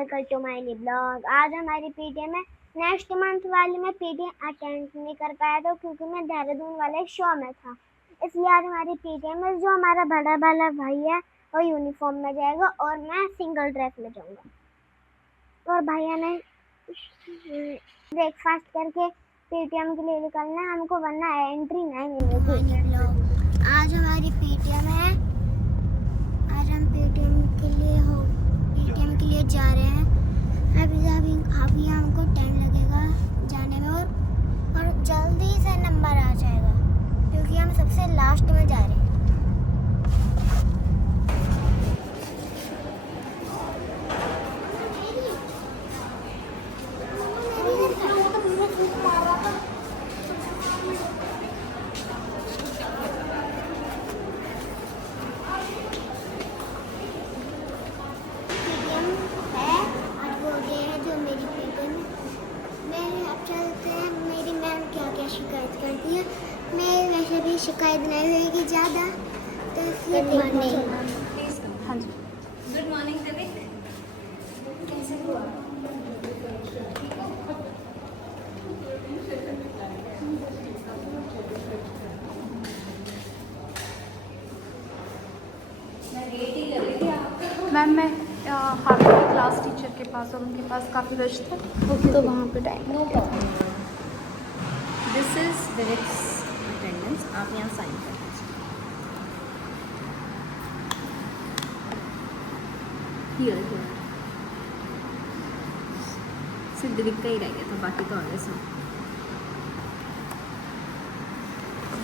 Welcome to my new blog. आज हमारी PTM है। नेक्स्ट मंथ वाली में पीटीएम अटेंड नहीं कर पाया था क्योंकि मैं देहरादून वाले शो में था। इसलिए आज हमारी पीटीएम है। जो हमारा बड़ा वाला भाई है वो यूनिफॉर्म में जाएगा और मैं सिंगल ड्रेस में जाऊंगा। और भैया ने ब्रेकफास्ट करके पीटीएम के लिए निकलना है हमको, वरना एंट्री नहीं मिलेगी। आज हमारी पीटीएम है। आज हम पीटीएम के लिए जा रहे हैं। अभी हमको टाइम लगेगा जाने में और जल्दी से नंबर आ जाएगा क्योंकि हम सबसे लास्ट में जा रहे हैं। शिकायत करती है। मैं वैसे भी शिकायत नहीं होगी ज़्यादा, तो इसलिए हाँ जी। गुड मॉर्निंग दीपिक, कैसे हो आप? मैम मैं हाफ क्लास टीचर के पास और उनके पास काफ़ी रश था, तो वहाँ पे time no problem. This is direct attendance, आप यहाँ साइन कर दीजिए। सिर्फ दिलीप का ही रह गया था, बाकी तो ऑलरेडी सब।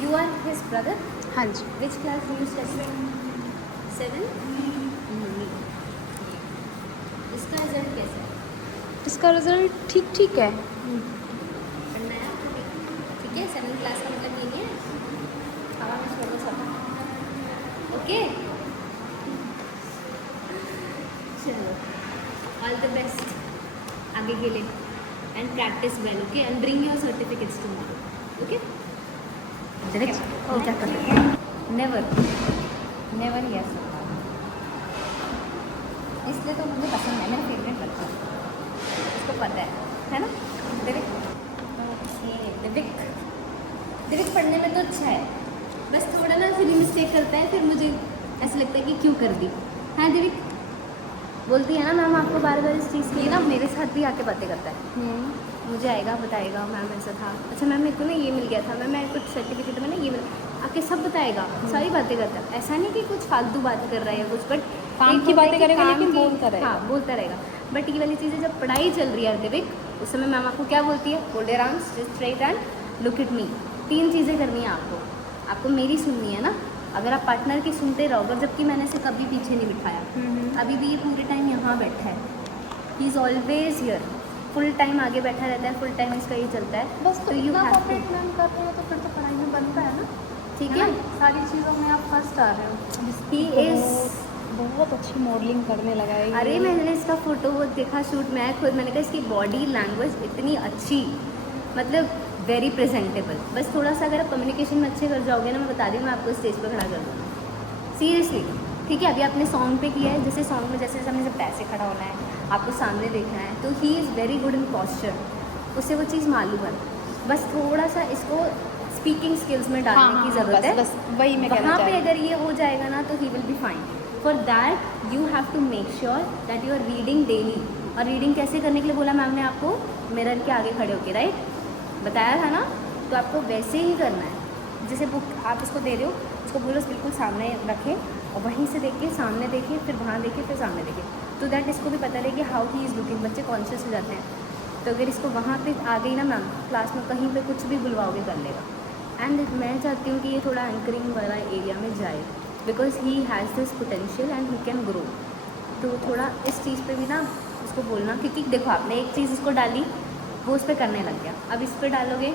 You are his brother? हाँ जी। Which class do you study? 7? इसका रिजल्ट कैसा है? इसका रिजल्ट ठीक ठीक है। पढ़ना है आपको? ठीक है, 7th क्लास का मतलब नहीं है, हवा में छोड़ो सब। ओके, चलो, ऑल द बेस्ट आगे के लिए and practice well. Okay, and bring your certificates tomorrow. Okay, क्या कर रहे हैं? नेवर यस, इसलिए तो मुझे पसंद है, मेरा फेवरेट लगता है, इसको पता है ना? दिविक पढ़ने में तो अच्छा है, बस थोड़ा ना फिर मिस्टेक करता है, फिर मुझे ऐसा लगता है कि क्यों कर दी। हाँ दिविक बोलती है ना मैम आपको बार बार इस चीज़ के लिए, ना मेरे साथ भी आके बातें करता है। मुझे आएगा बताएगा मैम ऐसा था, अच्छा मैम मेरे को ना ये मिल गया था, मैम मैं कुछ सर्टिफिकेट में ना ये आके सब बताएगा, सारी बातें करता है। ऐसा नहीं कि कुछ फालतू बात कर रहा है या कुछ, बट काम की बातें करेगा लेकिन बोलता रहेगा। हाँ बोलता रहेगा। बट ये वाली चीज़ें जब पढ़ाई चल रही है दिविक, उस समय मैम आपको क्या बोलती है? Hold your arms straight and look at me. 3 चीज़ें करनी है आपको मेरी सुननी है ना। अगर आप पार्टनर की सुनते रहोगे, जबकि मैंने इसे कभी पीछे नहीं बिठाया, अभी भी ये पूरे टाइम यहाँ बैठा है, he is always here, full time आगे बैठा रहता है, फुल टाइम इसका ये चलता है। बस तो यू कॉपरेट मैम कर रहे हो तो फिर तो पढ़ाई में बनता है ना। ठीक है, सारी चीज़ों में आप फर्स्ट आ रहे हो। ही इज़ बहुत अच्छी मॉडलिंग करने लगा है। अरे मैंने इसका फोटो वो देखा शूट, मैं खुद मैंने कहा इसकी बॉडी लैंग्वेज इतनी अच्छी, मतलब वेरी प्रेजेंटेबल। बस थोड़ा सा अगर आप कम्युनिकेशन में अच्छे कर जाओगे ना, मैं बता दी मैं आपको स्टेज पर खड़ा कर दूँगा सीरियसली। ठीक है, अभी आपने सॉन्ग पे किया है, जैसे सॉन्ग में जैसे हमने जब पैसे खड़ा होना है, आपको सामने देखना है, तो he is very good in posture, उससे वो चीज़ मालूम है। बस थोड़ा सा इसको स्पीकिंग स्किल्स में डालने की ज़रूरत है। बस वही मैं कहना वहाँ चाह पे रही हूँ। अगर ये हो जाएगा ना तो he will be fine. For that you have to make sure that you are reading daily. और रीडिंग कैसे करने के लिए बोला मैम ने आपको? मिरर के आगे खड़े होके, राइट? बताया था ना, तो आपको वैसे ही करना है। जैसे बुक आप इसको दे रहे हो, इसको बोलो बिल्कुल सामने रखें और वहीं से देखिए, सामने देखिए, फिर वहाँ देखिए, फिर सामने देखिए, तो दैट इसको भी पता रहे कि हाउ ही इज़ लुकिंग। बच्चे कॉन्शियस हो जाते हैं। तो अगर इसको वहाँ पे आ गई ना मैम, क्लास में कहीं पे कुछ भी बुलवाओगे कर लेगा। एंड मैं चाहती हूँ कि ये थोड़ा एंकरिंग वाला एरिया में जाए, because he has this potential and he can grow. तो थोड़ा इस चीज़ पे भी ना उसको बोलना, क्योंकि देखो आपने एक चीज़ इसको डाली, वो उस पर करने लग गया, अब इस पर डालोगे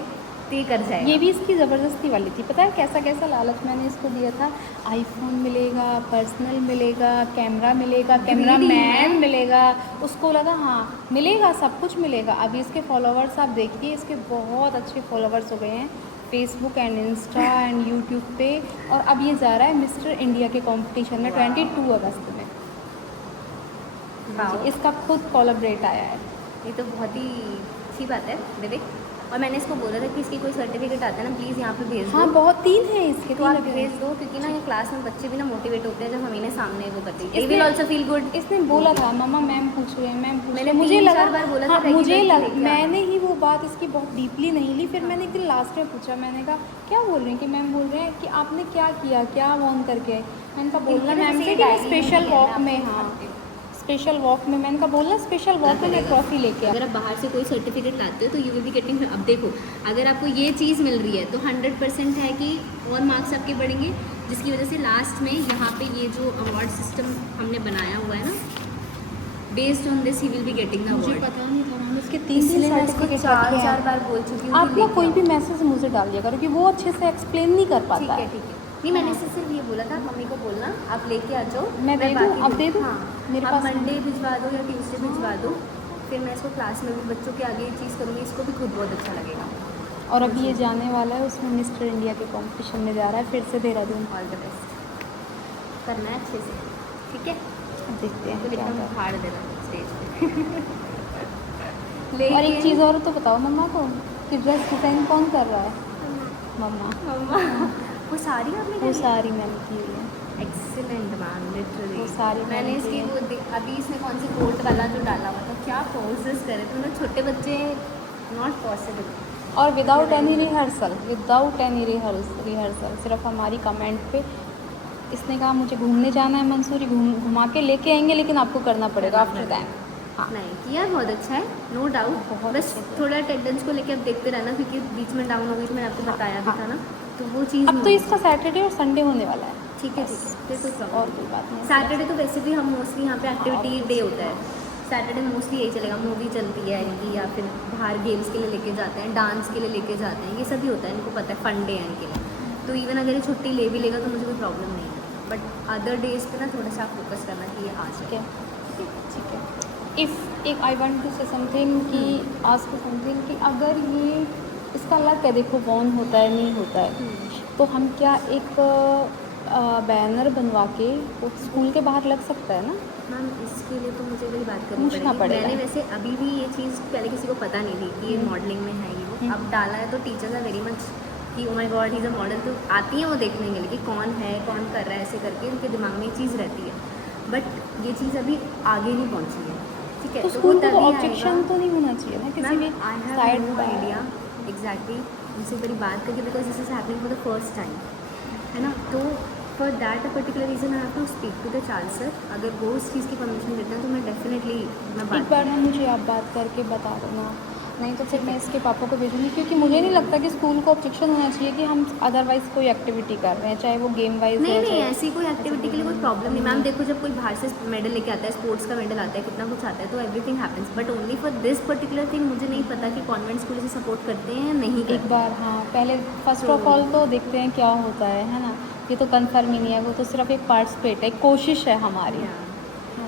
तो ये कर जाएगा। ये भी इसकी ज़बरदस्ती वाली थी, पता है कैसा कैसा लालच मैंने इसको दिया था। आईफोन मिलेगा, पर्सनल मिलेगा, कैमरा मिलेगा, कैमरा मैन मिलेगा। उसको लगा हाँ मिलेगा, सब कुछ मिलेगा। अभी इसके फॉलोवर्स आप देखिए, इसके बहुत अच्छे फॉलोवर्स हो गए हैं Facebook and Insta and YouTube पे। और अब ये जा रहा है मिस्टर इंडिया के कंपटीशन में 22 अगस्त में। वाओ, इसका खुद कोलैबोरेट आया है। ये तो बहुत ही अच्छी बात है विवेक। और मैंने इसको बोला था कि इसकी कोई सर्टिफिकेट आता है ना प्लीज़ यहाँ पे भेज दो। हाँ बहुत 3 है इसके, तो 3 आप लगे भेज हैं। दो, क्योंकि ना ये क्लास में बच्चे भी ना मोटिवेट होते हैं जब हम इन्हें सामने वो करते हैं। इसने- विल ऑल्सो फील गुड। इसने बोला था मम्मा मैम पूछ रहे हैं, मैम पूछ रहे मैंने हैं। मुझे 3-4 लगा बार बोला था हाँ, regular मुझे की लग लेके आना। मैंने ही वो बात इसकी बहुत डीपली नहीं ली। फिर मैंने एक दिन लास्ट में पूछा, मैंने कहा क्या बोल रहे हैं, कि मैम बोल रहे हैं कि आपने क्या किया, क्या वॉन करके आए। मैंने कहा बोलना इनकी वजह मैम से से ये कि मैं डायरी में स्पेशल लिखा है, वॉक मैं में, आपको हाँ दिखाती हूँ। स्पेशल वॉक में, मैंने कहा बोलना स्पेशल वॉक में मैं ट्रॉफी लेके आ। अगर आप बाहर से कोई सर्टिफिकेट लाते हो तो यू विल बी गेटिंग। अब देखो, अगर आपको ये चीज़ मिल रही है तो 100% है कि और मार्क्स आपके बढ़ेंगे, जिसकी वजह से लास्ट में यहाँ पे ये जो अवार्ड सिस्टम हमने बनाया हुआ है ना, based on this he will be getting the मुझे अवार्ड। पता नहीं था मैम, इसके 3 इसलिए मैं इसको सर्टिफिकेट 4 बार बोल चुकी हूँ आप कि ना लेके कोई आओ। भी मैसेज मुझे डाल दिया करो कि वो अच्छे से एक्सप्लेन नहीं कर ठीक पाता है है। ठीक है। नहीं, मैंने इससे सिर्फ ये बोला था मम्मी को बोलना आप लेके आ जाओ, मैं दे दूँ? बाकी अब दे दूँ? हाँ, मेरे आप पास मंडे भिजवा दो या ट्यूसडे भिजवा दो, फिर मैं इसको क्लास में भी बच्चों के आगे ये चीज़ करूँगी, इसको भी खुद बहुत अच्छा लगेगा। और अभी ये जाने वाला है, उसमें मिस्टर इंडिया के कंपटीशन में जा रहा है, फिर से देहरादून। ऑल द बेस्ट, करना है अच्छे से, ठीक है। देखते हैं फिर क्या एकदम होता है। फाड़ देना स्टेज पे। और एक चीज़ और तो बताओ मम्मा को कि ड्रेस डिज़ाइन कौन कर रहा है? मम्मा। मम्मा, वो सारी आपने वो सारी मैंने की हुई है। एक्सीलेंट मैम, लिटरली वो सारी मैंने मैंने इसकी की वो अभी इसने कौन सी कोट वाला जो डाला हुआ था, क्या पोजेस करे थे मतलब छोटे बच्चे, नॉट पॉसिबल। और विदाउट एनी रिहर्सल सिर्फ हमारी कमेंट पे इसने कहा मुझे घूमने जाना है मंसूरी, घुमा के लेके आएंगे, लेकिन आपको करना पड़ेगा आफ्टर दैट। हाँ नहीं किया, बहुत अच्छा है, नो डाउट। बहुत बस अच्छे से। थोड़ा अटेंडेंस को लेके अब देखते रहना, क्योंकि बीच में डाउन हो गई, तो मैंने आपको बताया भी था ना, तो वो चीज़ अब तो नहीं इसका सैटरडे और संडे होने वाला है। ठीक है ठीक है, फिर कोई प्रॉब्लम और कोई बात नहीं। सैटरडे तो वैसे भी हम मोस्टली यहाँ पे एक्टिविटी डे होता है, सैटरडे मोस्टली यही चलेगा, मूवी चलती है इनकी, या फिर बाहर गेम्स के लिए लेके जाते हैं, डांस के लिए लेके जाते हैं, ये सभी होता है, इनको पता है फन डे है इनके लिए। तो इवन अगर ये छुट्टी ले भी लेगा तो मुझे कोई प्रॉब्लम नहीं है, बट अदर डेज पे ना थोड़ा सा आप फोकस करना कि ये आ ठीक जाए। है ठीक है। इफ़ एक I want to say something कि आस्क समथिंग कि अगर ये इसका लक है, देखो वॉन होता है नहीं होता है, तो हम क्या एक बैनर बनवा के वो स्कूल के बाहर लग सकता है ना? मैम इसके लिए तो मुझे वही बात करनी पूछना पड़ेगी। पड़ेगा। मैंने वैसे अभी भी ये चीज़ पहले किसी को पता नहीं थी कि ये मॉडलिंग में है, ये वो अब डाला है, तो टीचर्स आर वेरी मच कि oh my God he is a model, तो आती हैं वो देखने के लिए कि कौन है, कौन कर रहा है, ऐसे करके उनके दिमाग में ये चीज़ रहती है, बट ये चीज़ अभी आगे नहीं पहुँची है, ठीक है। तो वो स्कूल को तो तभी ऑब्जेक्शन आएगा। तो नहीं होना चाहिए ना किसी भी ma'am I have side no idea exactly, उनसे बड़ी बात करके, because this is happening for the first time, है ना, तो for that a particular reason I have to speak to the chancellor. अगर वो उस चीज़ की परमिशन देते हैं तो मैं डेफिनेटली मैं एक बात बार ना मुझे आप बात करके बता देना, नहीं तो फिर मैं इसके पापा को भेजूँगी, क्योंकि मुझे नहीं लगता कि स्कूल को ऑब्जेक्शन होना चाहिए कि हम अदरवाइज़ कोई एक्टिविटी कर रहे हैं, चाहे वो गेम वाइज नहीं हो नहीं, चाहे ऐसी कोई एक्टिविटी के लिए कोई प्रॉब्लम नहीं मैम। देखो जब कोई बाहर से मेडल लेके आता है, स्पोर्ट्स का मेडल आता है, कितना कुछ आता है, तो everything happens, but only for this particular thing मुझे नहीं पता कि कॉन्वेंट स्कूल इसे सपोर्ट करते हैं या नहीं एक करते। बार हाँ पहले फर्स्ट ऑफ ऑल तो देखते हैं क्या होता है ना, ये तो कंफर्म ही नहीं है, वो तो सिर्फ एक पार्टिसिपेट है, एक कोशिश है हमारी।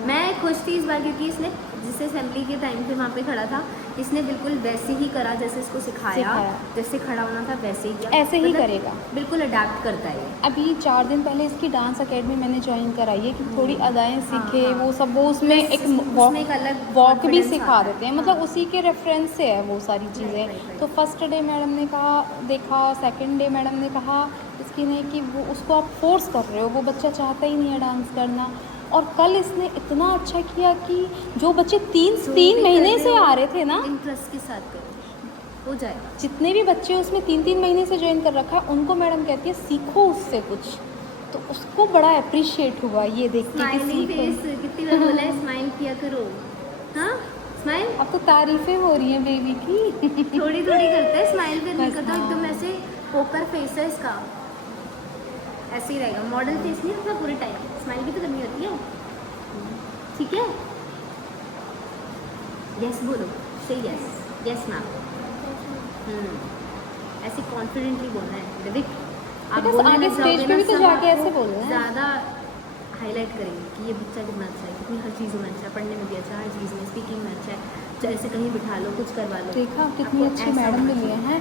मैं खुश थी इस बार, क्योंकि इसने जिससे असेंबली के टाइम पे वहाँ पे खड़ा था, इसने बिल्कुल वैसे ही करा जैसे इसको सिखाया, जैसे खड़ा होना था वैसे ही किया, ऐसे ही मतलब करेगा, बिल्कुल अडेप्ट करता है ये। अभी 4 दिन पहले इसकी डांस एकेडमी मैंने ज्वाइन कराई है कि थोड़ी अदाएं सीखे, हाँ। वो सब, वो उसमें एक उसमें एक अलग वॉक भी confidence सिखा आता है। देते हैं, मतलब हाँ। उसी के रेफरेंस से है वो सारी चीज़ें। right. तो फर्स्ट डे मैडम ने कहा, देखा, सेकंड डे मैडम ने कहा इसकी नहीं कि वो उसको आप फोर्स कर रहे हो, वो बच्चा चाहता ही नहीं है डांस करना। और कल इसने इतना अच्छा किया कि जो बच्चे तीन महीने से आ रहे थे ना, इंटरेस्ट के साथ करो, हो जाएगा। जितने भी बच्चे उसमें 3 महीने से ज्वाइन कर रखा है, उनको मैडम कहती है सीखो उससे कुछ, तो उसको बड़ा अप्रिशिएट हुआ ये देख के कि स्माइलिंग फेस सीखो। कितनी बार बोला है, स्माइल किया करो, हाँ स्माइल अब तो तारीफें हो रही हैं बेबी की। थोड़ी थोड़ी करता है स्माइल, फिर नहीं बस करता, हाँ। एकदम ऐसे पोकर फेस है इसका, ऐसे ही रहेगा, मॉडल फेस नहीं होता पूरे टाइम, स्माइल भी तो करनी होती है, ठीक है। यस बोलो, से यस, यस मैम, ऐसे कॉन्फिडेंटली बोलना है विवेक। आप बेटा, बोलने आगे लग स्टेज जाओगे पे ना, भी तो सब जाके आपको ऐसे बोलना है। ज़्यादा हाईलाइट करेंगे कि ये बच्चा कितना अच्छा है, कितनी हर चीज़ों में अच्छा है, पढ़ने में भी अच्छा है, हर चीज़ में, स्पीकिंग में अच्छा है, जैसे कहीं बिठा लो, कुछ करवा लो। देखा कितनी आपको अच्छी ऐसा मैडम होना मिली चाहिए। हैं,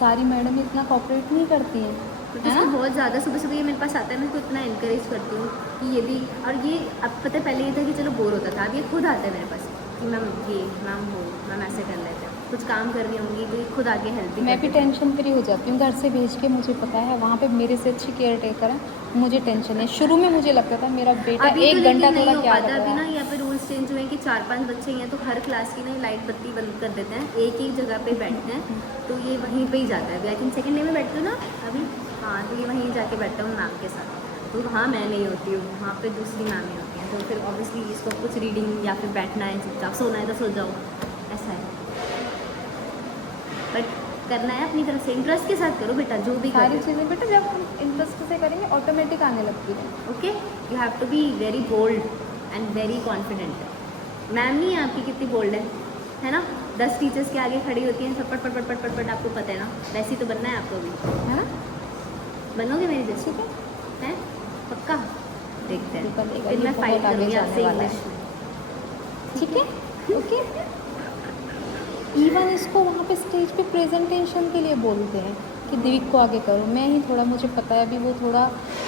सारी मैडम इतना कॉपरेट नहीं करती हैं, क्योंकि उसको बहुत ज़्यादा सुबह सुबह ये मेरे पास आता है, मैं उसको इतना इंकरेज करती हूँ कि ये भी, और ये अब पता है पहले ये था कि चलो बोर होता था, अब ये खुद आता है मेरे पास कि मैम ये मैम वो मैम ऐसे कर लेते हैं, कुछ काम कर रही होंगी तो ये खुद आके हेल्प मैं भी टेंशन फ्री हो जाती हूँ घर से भेज के, मुझे पता है वहाँ पे मेरे से अच्छी केयर टेकर है, मुझे टेंशन है। शुरू में मुझे लगता था मेरा बेटा अभी एक तो घंटा नहीं थोड़ा हो क्या पाता, कर अभी रहा ना है। यहाँ पे रूल्स चेंज हुए हैं कि 4-5 बच्चे हैं तो हर क्लास की ना लाइट बत्ती बंद कर देते हैं, एक ही जगह पे बैठते हैं, तो ये वहीं पे ही जाता है। अभी आई थिंक सेकेंड डे में बैठती हूँ ना अभी, हाँ तो ये वहीं जाके बैठता हूँ मैम के साथ, तो वहाँ मैं नहीं होती हूँ, वहाँ पे दूसरी मैम ही होती हैं, तो फिर ऑब्वियसली इसको कुछ रीडिंग या फिर बैठना है चुपचाप, सोना है तो सो जाओ, ऐसा है। बट करना है अपनी तरफ से, इंटरेस्ट के साथ करो बेटा, जो भी सारी करो। चीज़ें बेटा जब हम इंटरेस्ट से करेंगे ऑटोमेटिक आने लगती है। Okay, you have to be very bold and very confident. Ma'am नहीं है आपकी कितनी बोल्ड है ना, 10 टीचर्स के आगे खड़ी होती हैं, सब पट पट पट पट पट पट, आपको पता है ना, वैसे ही तो बनना है आपको भी, है ना, बनोगे मेरी जैसी है पक्का। देखते हैं, बनेगा, फिर ये मैं बहुत फाइट आगे करूँगी जाने आपसे वाला है। इंग्लिश में। ठीक है, ओके। इवन इसको वहाँ पे स्टेज पे प्रेजेंटेशन के लिए बोलते हैं कि दिविक को आगे करो, मैं ही थोड़ा, मुझे पता है अभी वो थोड़ा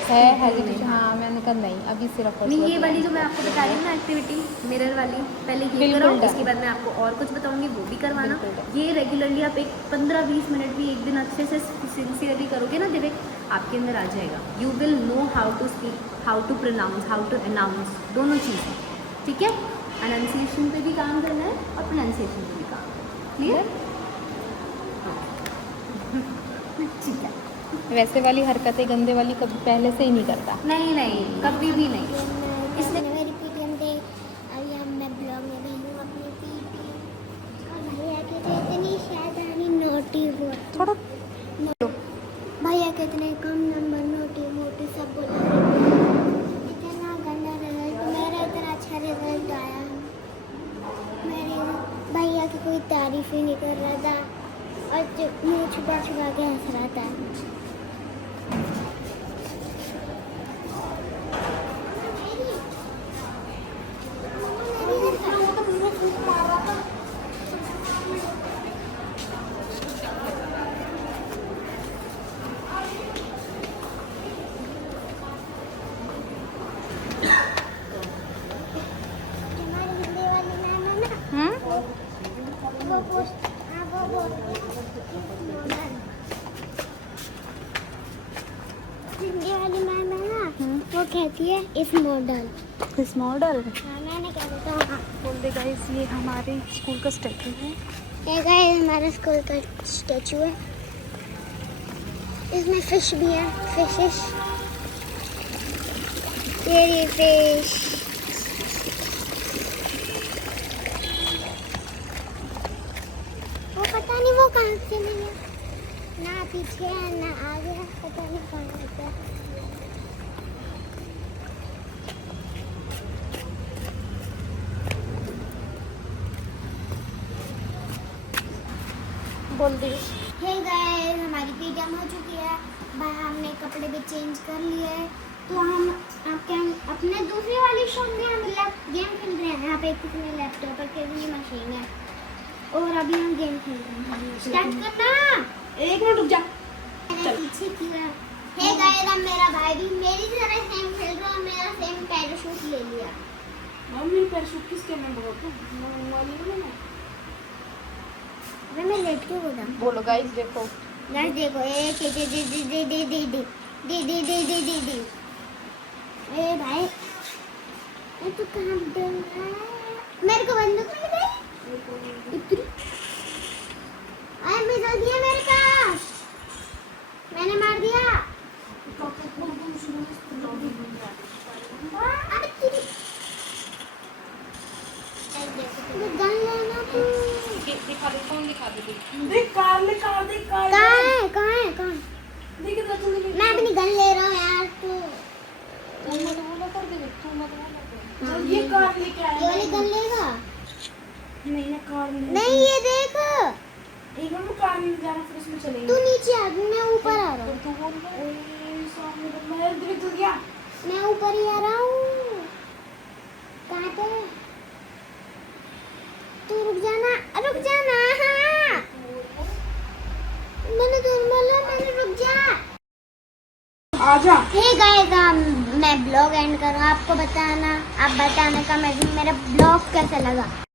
है हेजिटेशन, हाँ मैंने कहा नहीं अभी सिर्फ और नहीं, सिर्फ ये वाली जो मैं आपको बता रही हूँ ना एक्टिविटी मिरर वाली, पहले ये बिल्कुल कराओ, डन। उसके बाद मैं आपको और कुछ बताऊंगी, वो भी करवाना। बिल्कुल ये रेगुलरली आप एक 15-20 मिनट भी एक दिन अच्छे से सिंसियरली करोगे ना दिविक, आपके अंदर आ जाएगा। You will know how to speak, how to pronounce, how to announce, दोनों चीज़ें, ठीक है। अनाउंसिएशन पे भी काम करना है और प्रोनाउंसिएशन पे भी काम, क्लियर? ठीक है, वैसे वाली हरकतें गंदे वाली कभी पहले से ही नहीं करता। नहीं नहीं कभी भी नहीं। इसने मेरी पीटीएम दे, अभी हम मैं ब्लॉग में भेजूँ अपनी पीटीएम, और भैया के तो इतनी शैतानी नोटी हुआ, थोड़ा भैया के इतने कम नंबर नोटी मोटी सब बोला, इतना गंदा रिजल्ट, मेरा इतना अच्छा रिजल्ट आया, मेरे भैया की कोई तारीफ ही नहीं कर रहा था, और जो मुँह छुपा छुपा के हंस रहा था। हमारी हिंदी वाली मैम है ना, वो पोस्ट, हाँ वो बोलती है हिंदी वाली मैम है ना, वो कहती है इस मॉडल, इस मॉडल हाँ मैंने कह देता हूँ, हाँ बोल दे गाइस, ये हमारे स्कूल का स्टैचू है। ये गाइस हमारे स्कूल का स्टैचू है, इसमें फिश भी है, फिशिश, ये फिश, वो पता नहीं वो कहाँ से मिला, ना पीछे है ना आगे है, पता नहीं कहाँ होता है। बोल दे हे गाइस, हमारी पीटीएम हो चुकी है, भाई हमने कपड़े भी चेंज कर लिए हैं, तो हम आपके अपने दूसरी वाली शॉप में हम गेम खेल रहे हैं। यहाँ पे कितने लैपटॉप और कितनी मशीन है, और अभी हम गेम खेल रहे हैं। स्टार्ट करना, 1 मिनट रुक जा। मैंने पीछे किया। हे गाइस, अब मेरा भाई भी मेरी तरह सेम खेल रहा है, मेरा सेम पैराशूट ले लिया। मम्मी पैराशूट किसके में बोलते हैं? मैं लेट क्यों बोला? बोलो गाइस देखो, गाइस देखो, एक दे दे दे दे दे दे दे दे दे दे दे दे दे, ए भाई ये तो कहाँ डर रहा है, मेरे को बंदूक मिल गई इतनी, आए मिसाइल दिया मेरे पास, मैंने मार दिया। अबे तेरी गन लेना तू, दिखा दे, कौन दिखा दे? देख कार ले, कार देख, कार कहाँ है, कहाँ है, कहाँ है? देख इधर जल्दी ले। मैं अपनी गन ले रहा हूँ यार, तू तू मत बोला कर दे, तू मत बोला कर। हाँ, ये कार लेके आया। ये वाली गन लेगा? नहीं ना कार ले। नहीं ये देख, एक मिनट कार में जाना, फिर उसमें चलेंगे। तू नीचे आ, मैं ऊपर आ रहा हूँ, तू बोल रहा है सामने तो मैं दिख तो गया। मैं ऊपर ही आ रहा हूँ। कहाँ पे? तू रुक जाना, रुक जाना, हाँ मैंने तो बोला, मैंने रुक जा। आजा। ठीक है, मैं ब्लॉग एंड करूँ, आपको बताना, आप बताना का मेरा ब्लॉग कैसा लगा।